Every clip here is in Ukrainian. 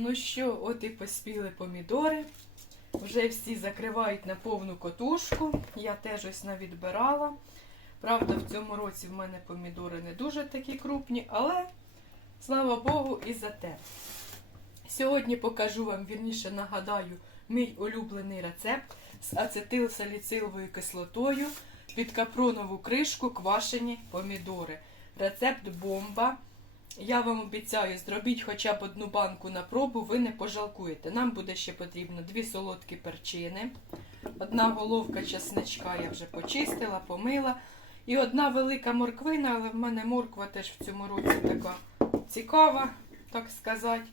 Ну що, от і поспіли помідори. Вже всі закривають на повну котушку. Я теж ось навідбирала. Правда, в цьому році в мене помідори не дуже такі крупні, але слава Богу, і за те. Сьогодні покажу вам, вірніше нагадаю, мій улюблений рецепт з ацетилсаліциловою кислотою під капронову кришку квашені помідори. Рецепт бомба. Я вам обіцяю, зробіть хоча б одну банку на пробу, ви не пожалкуєте. Нам буде ще потрібно дві солодкі перчини, одна головка чесничка я вже почистила, помила. І одна велика морквина, але в мене морква теж в цьому році така цікава, так сказати.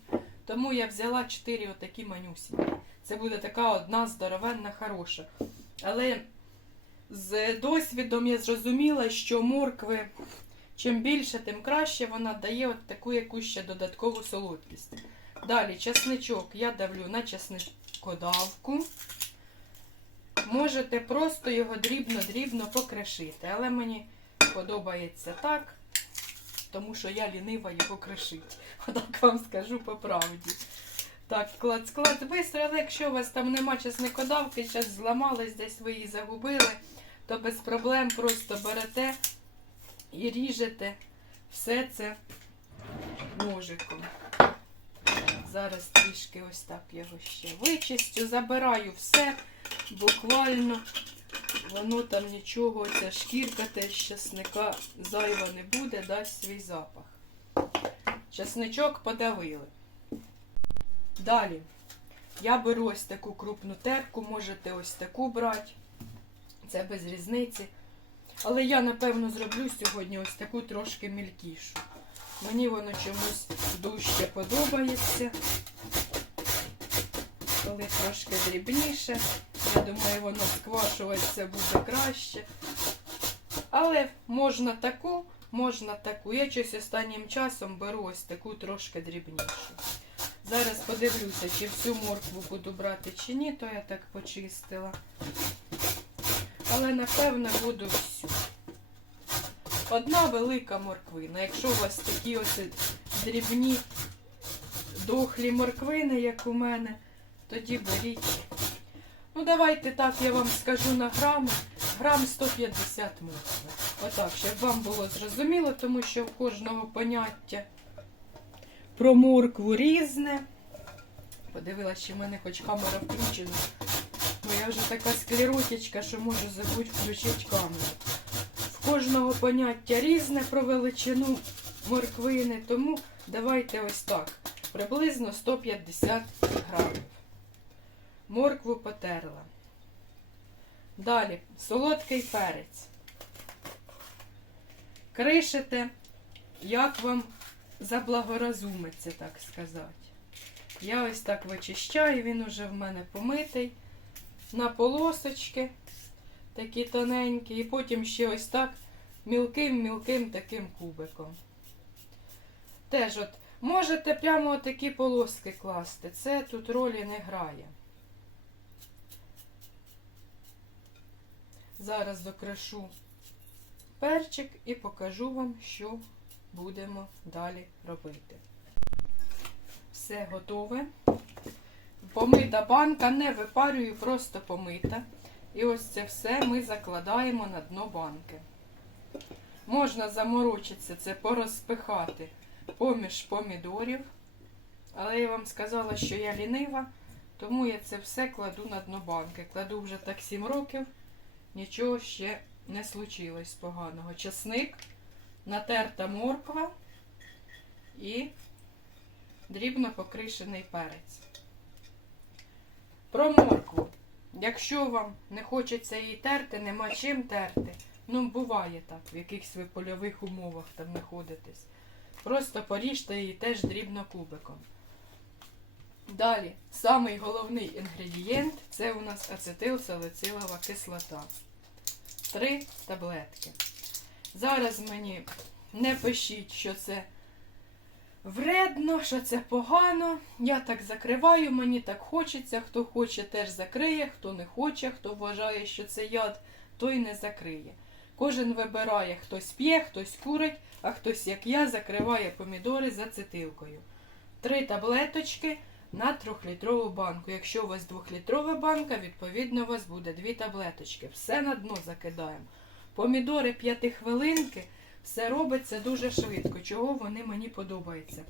Тому я взяла 4 отакі манюсінькі. Це буде така одна здоровенна, хороша. Але з досвідом я зрозуміла, що моркви чим більше, тим краще вона дає от таку якусь ще додаткову солодкість. Далі чесничок я давлю на чесникодавку. Можете просто його дрібно-дрібно покришити, але мені подобається так, тому що я лінива його кришить. Отак вам скажу по правді. Так, склад, склад бистро, але якщо у вас там нема чесникодавки, зараз зламались, десь ви її загубили, то без проблем просто берете і ріжете все це ножиком. Зараз трішки ось так його ще вичистю, забираю все, буквально воно там нічого, ця шкірка теж часника зайва не буде, дасть свій запах. Часничок подавили. Далі я беру ось таку крупну терку, можете ось таку брати. Це без різниці. Але я, напевно, зроблю сьогодні ось таку трошки мілкішу. Мені воно чомусь дужче подобається. Коли трошки дрібніше. Я думаю, воно сквашуватися буде краще. Але можна таку, можна таку. Я щось останнім часом беру ось таку трошки дрібнішу. Зараз подивлюся, чи всю моркву буду брати, чи ні, то я так почистила. Але напевно буду всю. Одна велика морквина. Якщо у вас такі ось дрібні дохлі морквини, як у мене, тоді беріть. Ну, давайте так, я вам скажу на грами. Грам 150 моркви. Отак, щоб вам було зрозуміло, тому що в кожного поняття про моркву різне. Подивилася, чи в мене хоч камера включена. Я вже така склеротичка, що можу забути включити камеру. В кожного поняття різне про величину морквини, тому давайте ось так. Приблизно 150 грамів. Моркву потерла. Далі солодкий перець. Кришите, як вам заблагоразумиться, так сказати. Я ось так вичищаю, він уже в мене помитий на полосочки, такі тоненькі, і потім ще ось так мілким-мілким таким кубиком. Теж от можете прямо такі полоски класти, це тут ролі не грає. Зараз докрашу перчик і покажу вам, що будемо далі робити. Все готове. Помита банка, не випарюю, просто помита. І ось це все ми закладаємо на дно банки. Можна заморочитися, це порозпихати поміж помідорів. Але я вам сказала, що я лінива, тому я це все кладу на дно банки. Кладу вже так 7 років, нічого ще не случилось поганого. Часник, натерта морква і дрібно покришений перець. Про моркву. Якщо вам не хочеться її терти, нема чим терти. Ну, буває так, в якихось ви польових умовах там знаходитесь. Просто поріжте її теж дрібно кубиком. Далі, самий головний інгредієнт це у нас ацетилсалицилова кислота. Три таблетки. Зараз мені не пишіть, що це вредно, що це погано. Я так закриваю, мені так хочеться. Хто хоче, теж закриє, хто не хоче, хто вважає, що це яд, той не закриє. Кожен вибирає, хтось п'є, хтось курить, а хтось, як я, закриває помідори за цитилкою. Три таблеточки, на трьохлітрову банку. Якщо у вас двохлітрова банка, відповідно у вас буде дві таблеточки. Все на дно закидаємо. Помідори п'ятихвилинки, все робиться дуже швидко, чого вони мені подобаються.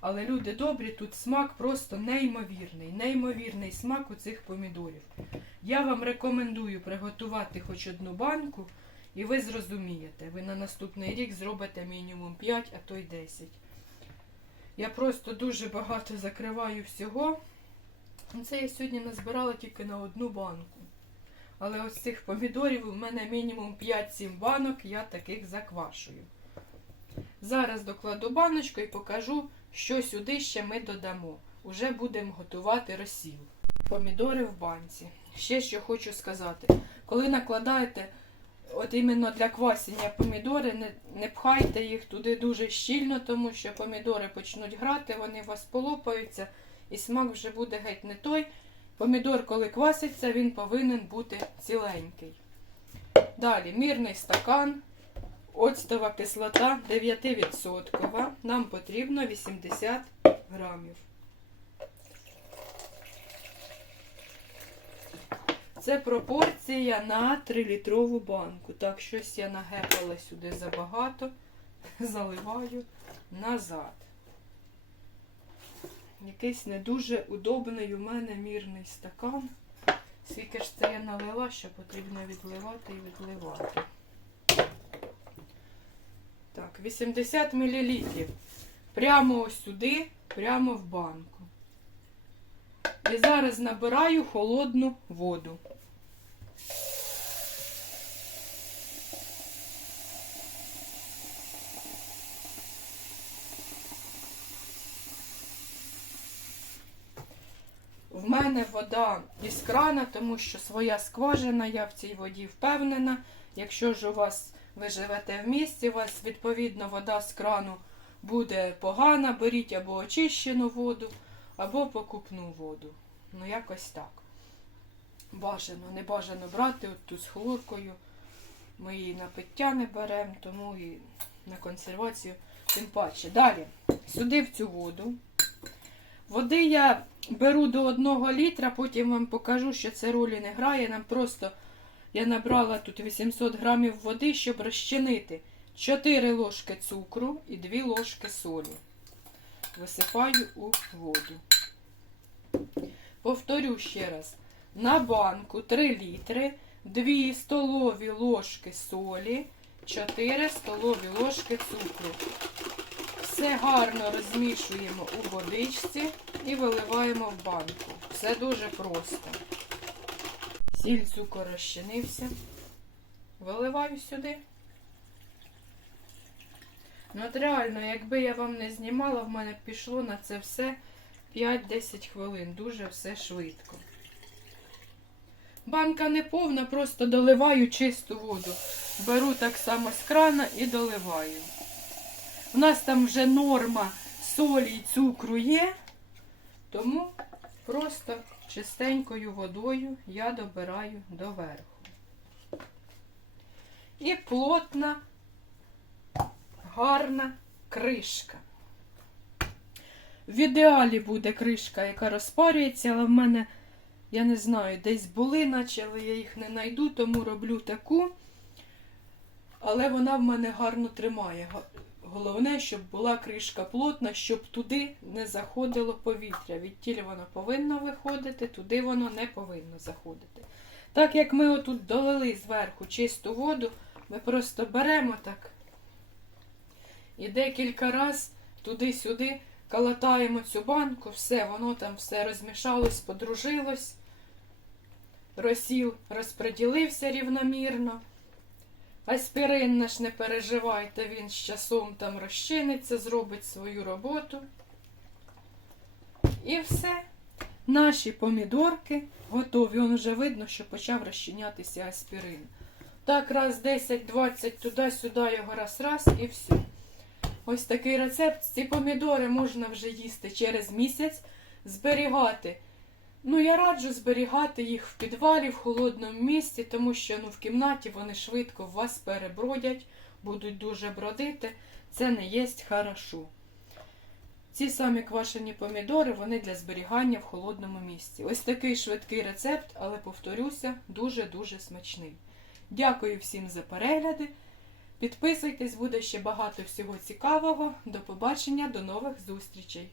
Але люди добрі, тут смак просто неймовірний, неймовірний смак у цих помідорів. Я вам рекомендую приготувати хоч одну банку, і ви зрозумієте, ви на наступний рік зробите мінімум 5, а то й 10. Я просто дуже багато закриваю всього. Це я сьогодні назбирала тільки на одну банку. Але ось цих помідорів у мене мінімум 5-7 банок, я таких заквашую. Зараз докладу баночку і покажу, що сюди ще ми додамо. Уже будемо готувати розсіл. Помідори в банці. Ще що хочу сказати. Коли накладаєте от іменно для квасення помідори, не, не пхайте їх туди дуже щільно, тому що помідори почнуть грати, вони у вас полопаються, і смак вже буде геть не той. Помідор, коли кваситься, він повинен бути ціленький. Далі мірний стакан, оцтова кислота 9%. Нам потрібно 80 грамів. Це пропорція на 3-літрову банку. Так, щось я нагепала сюди забагато. Заливаю назад. Якийсь не дуже удобний у мене мірний стакан. Скільки ж це я налила, що потрібно відливати і відливати. Так, 80 мл. Прямо ось сюди, прямо в банку. І зараз набираю холодну воду. В мене вода із крана, тому що своя скважина, я в цій воді впевнена. Якщо ж у вас ви живете в місті, у вас відповідно вода з крану буде погана, беріть або очищену воду, або покупну воду. Ну, якось так. Бажано, не бажано брати от ту з хлоркою. Ми її на пиття не беремо, тому і на консервацію тим паче. Далі, сюди в цю воду. Води я беру до 1 літра, потім вам покажу, що це ролі не грає. Нам просто я набрала тут 800 грамів води, щоб розчинити 4 ложки цукру і 2 ложки солі. Висипаю у воду. Повторю ще раз. На банку 3 літри, 2 столові ложки солі, 4 столові ложки цукру. Все гарно розмішуємо у водичці і виливаємо в банку. Все дуже просто. Сіль цукор розчинився. Виливаю сюди. Ну от реально, якби я вам не знімала, в мене пішло на це все 5-10 хвилин. Дуже все швидко. Банка не повна, просто доливаю чисту воду. Беру так само з крана і доливаю. У нас там вже норма солі і цукру є, тому просто чистенькою водою я добираю доверху. І плотна, гарна кришка. В ідеалі буде кришка, яка розпарюється, але в мене, я не знаю, десь були, наче, але я їх не знайду, тому роблю таку. Але вона в мене гарно тримає. Головне, щоб була кришка плотна, щоб туди не заходило повітря. Відтіль воно повинно виходити, туди воно не повинно заходити. Так як ми отут долили зверху чисту воду, ми просто беремо так і декілька разів туди-сюди калатаємо цю банку, все, воно там все розмішалось, подружилось, розсіл розподілився рівномірно. Аспірин наш не переживайте, він з часом там розчиниться, зробить свою роботу. І все. Наші помідорки готові. Он вже видно, що почав розчинятися аспірин. Так, раз 10-20 туди-сюди його раз-раз і все. Ось такий рецепт. Ці помідори можна вже їсти через місяць, зберігати. Ну, я раджу зберігати їх в підвалі, в холодному місці, тому що ну, в кімнаті вони швидко вас перебродять, будуть дуже бродити. Це не є хорошо. Ці самі квашені помідори, вони для зберігання в холодному місці. Ось такий швидкий рецепт, але повторюся, дуже-дуже смачний. Дякую всім за перегляди. Підписуйтесь, буде ще багато всього цікавого. До побачення, до нових зустрічей!